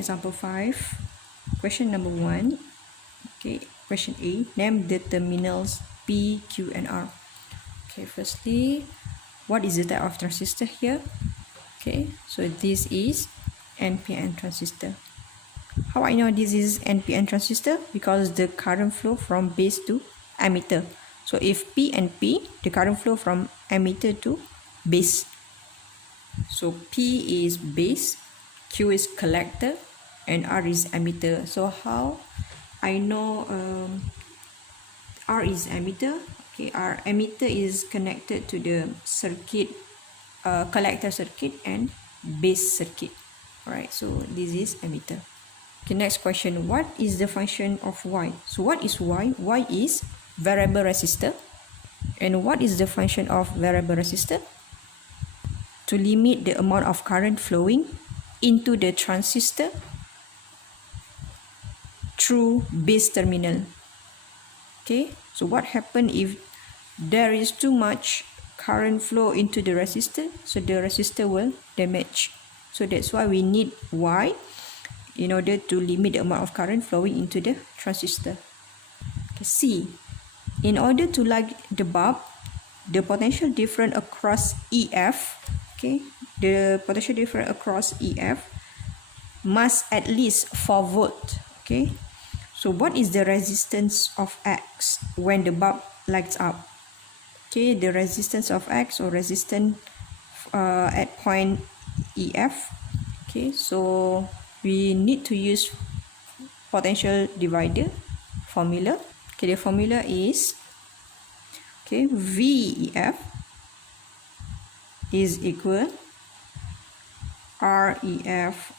example 5. Question number 1. Okay, question A. Name the terminals P, Q, and R. Okay, firstly, what is the type of transistor here? Okay, so this is NPN transistor. How I know this is NPN transistor? Because the current flow from base to emitter. So if P and P, the current flow from emitter to base. So P is base, Q is collector, and R is emitter. So how I know R is emitter? Okay, our emitter is connected to the circuit, collector circuit and base circuit. Alright, so this is emitter. Okay, next question. What is the function of Y? So what is Y? Y is variable resistor. And what is the function of variable resistor? To limit the amount of current flowing into the transistor through base terminal. Okay, so what happens if there is too much current flow into the resistor? So the resistor will damage. So that's why we need Y in order to limit the amount of current flowing into the transistor. Okay, C. In order to light the bulb, the potential difference across EF, okay, the potential difference across EF must at least 4 volt. Okay, so what is the resistance of X when the bulb lights up? Okay, the resistance of X or resistance at point EF. Okay, so we need to use potential divider formula. Okay, the formula is, okay, VEF is equal REF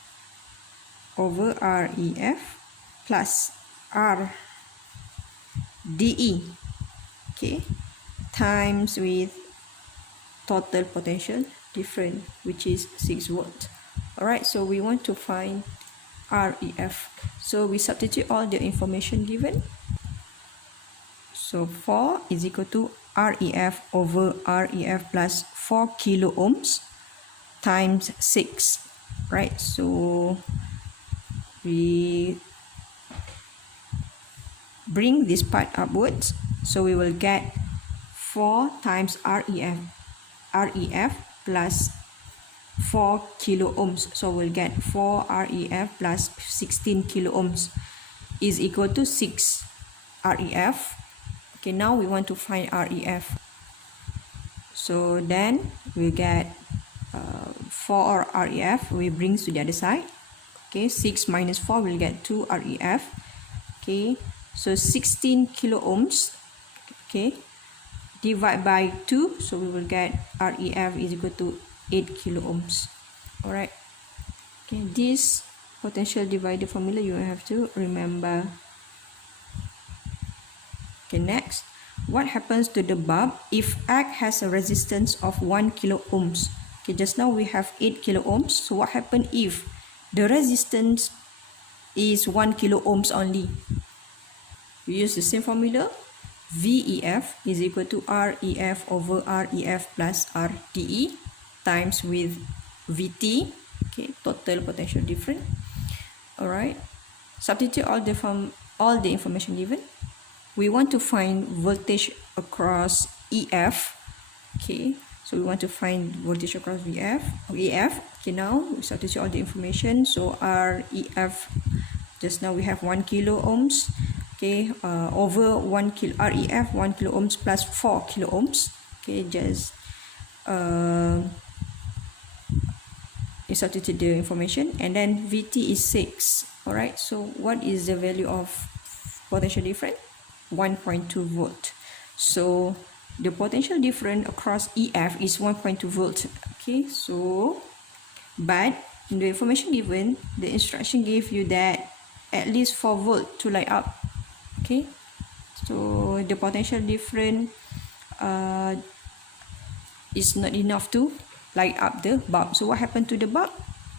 over REF plus RDE, okay, times with total potential difference, which is 6 volt. Alright, so we want to find REF. So we substitute all the information given. So 4 is equal to REF over REF plus 4 kilo ohms times 6. Right, so we bring this part upwards. So we will get 4 times REF plus 4 kilo ohms. So we'll get 4 REF plus 16 kilo ohms is equal to 6 REF. Okay, now we want to find REF. So then we get 4 REF, we bring to the other side. Okay, 6 minus 4 will get 2 REF. Okay, so 16 kilo ohms. Okay, divide by 2, so we will get REF is equal to 8 kilo ohms. Alright, okay, this potential divider formula you have to remember. Okay, next, what happens to the bulb if X has a resistance of 1 kilo ohms? Okay, just now we have 8 kilo ohms. So what happens if the resistance is 1 kilo ohms only? We use the same formula. VEF is equal to REF over REF plus RDE times with VT, okay, total potential difference. Alright, substitute all the information given. We want to find voltage across EF. Okay, so we want to find voltage across EF. Okay, now we substitute all the information. So REF, just now we have 1 kilo ohms. Okay, over 1 kilo REF 1 kilo ohms plus 4 kilo ohms. Okay, just you substitute the information, and then VT is 6. Alright, so what is the value of potential difference? 1.2 volt. So the potential difference across EF is 1.2 volt. Okay, so but in the information given, the instruction gave you that at least 4 volt to light up. Okay, so the potential difference is not enough to light up the bulb. So what happened to the bulb?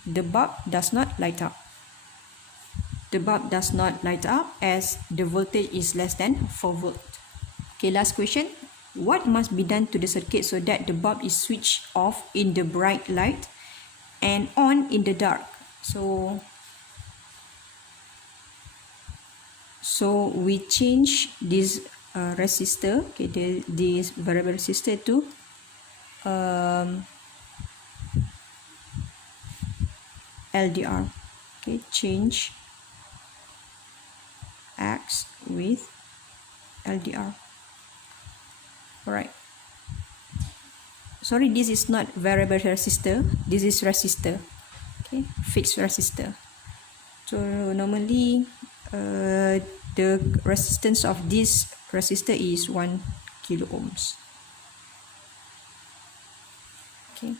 The bulb does not light up. The bulb does not light up as the voltage is less than 4 volt. Okay, last question. What must be done to the circuit so that the bulb is switched off in the bright light and on in the dark? So So we change this resistor, okay, this variable resistor to LDR. Okay, change X with LDR. Alright. Sorry, this is not variable resistor. This is resistor. Okay, fixed resistor. So normally the resistance of this resistor is 1 kilo ohms. Okay,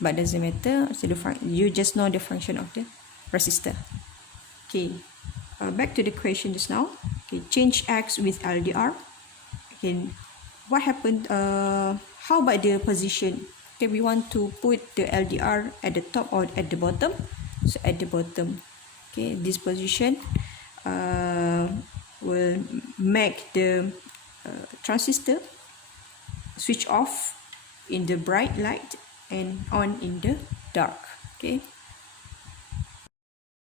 but doesn't matter. So you just know the function of the resistor. Okay, back to the question just now. Okay, change X with LDR. Okay, what happened? How about the position? Okay, we want to put the LDR at the top or at the bottom. So at the bottom. Okay, this position will make the transistor switch off in the bright light and on in the dark. Okay.